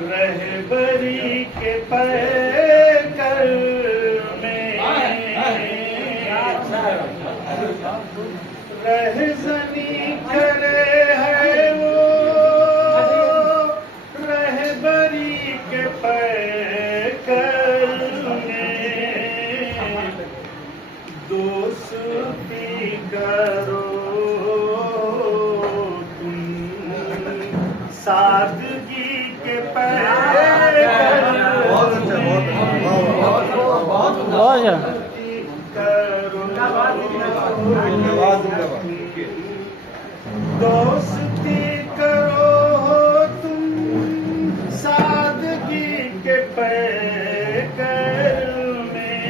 रहबरी के पैकर में रहजनी करे है वो रहबरी के पैकर में दोस्ती करो सादगी के दोस्ती करो तुम सादगी के पैकर में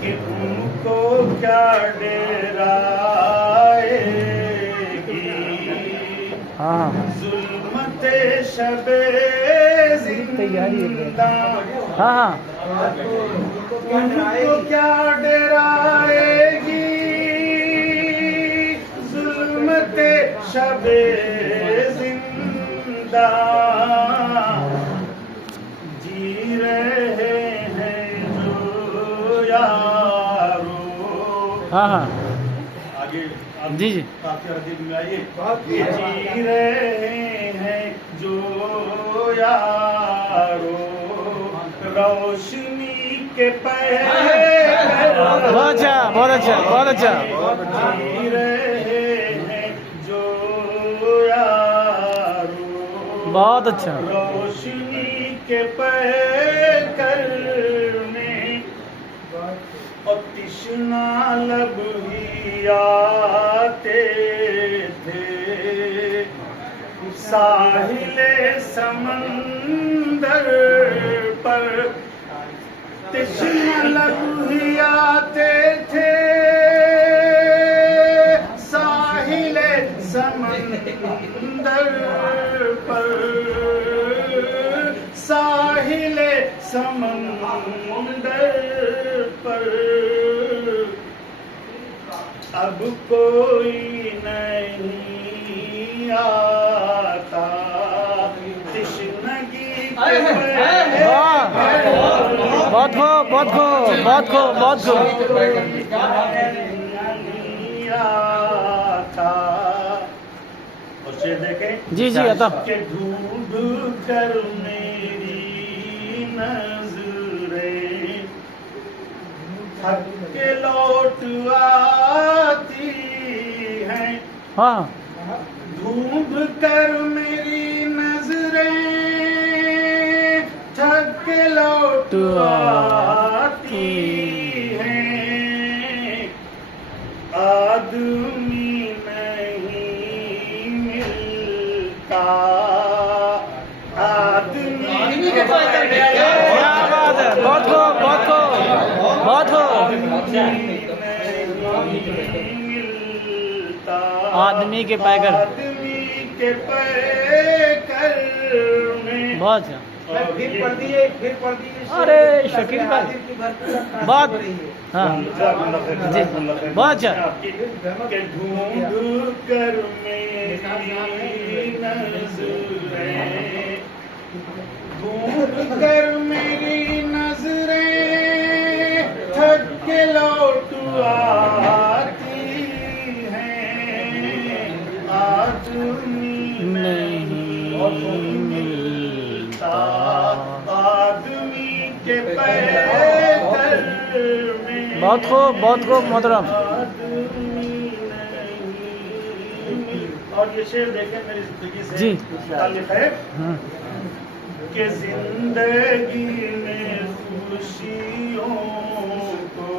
कि उनको क्या जुल्मते शबे जिंदा उनको क्या डराएगी जुल्मते शबे जिंदा जी रहे हैं जो यारो आगे जी जी जी रहे हैं जो यारो रोशनी के पैर बहुत अच्छा बहुत अच्छा बहुत अच्छा जी रहे हैं जो यारो बहुत अच्छा रोशनी के पैकर में और तिश्ना लब ही आते थे साहिले समंदर पर तिश्ना लब ही आते थे साहिले समंदर पर साहिले समंदर पर अब कोई नहीं आता तिश्नगी बहुत खो बहुत खो बहुत खो बहुत खो नहीं आता और शेर देखें जी जी आता के ढूंढ कर मेरी नजरें थक के लौट आती हैं हाँ ढूंढ कर मेरी नजरें थक के लौट आती हैं आदमी नहीं मिलता आदमी क्या बात है बहुत खो बहुत खो बहुत खो आदमी के पैकर आदमी के पैकर में बहुत अच्छा फिर पढ़ दिए अरे शकील भाई बहुत हाँ जी बहुत अच्छा के ढूंढ कर मेरी नजरें ढूंढ कर मेरी नजरें थक के लौट आती हैं आदमी नहीं मिलता आदमी के पैर में बहुत खूब मोहतरम और ये शेर देखें मेरी जिंदगी से जी ताल्लुक़ है कि जिंदगी में खुशियों को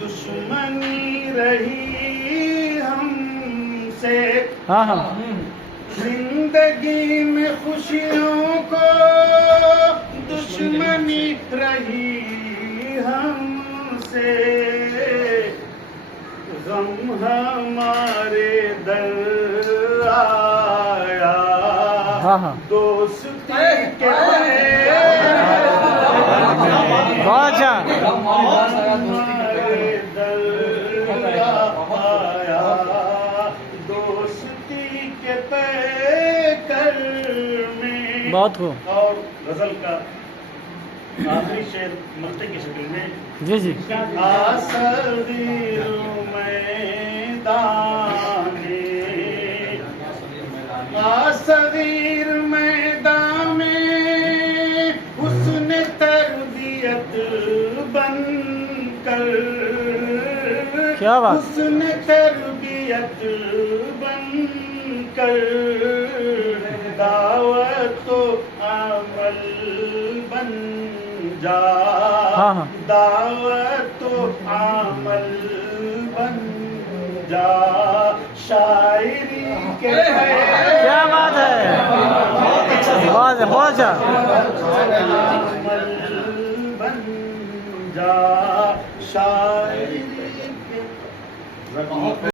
दुश्मनी रही हमसे हाँ हाँ जिंदगी में खुशियों को दुश्मनी रही हमसे गम हमारे दर आया हाँ हाँ दोस्ती के बहुत अच्छा हमारे दरिया आया, दोस्ती के पैकर में। बहुत खूब और गजल का आखिरी शेर मस्ते की शक्ल में। जी जी आसदीर मैदाने, आसदीर मैदान में उसने तरबियत बनकर, क्या बात। उसने तरबियत बनकर दावत तो अमल बन जा, हाँ हाँ दावत तो अमल बन जा, शायरी के क्या बात है बहुत अच्छा अमल बन जा, शायरी के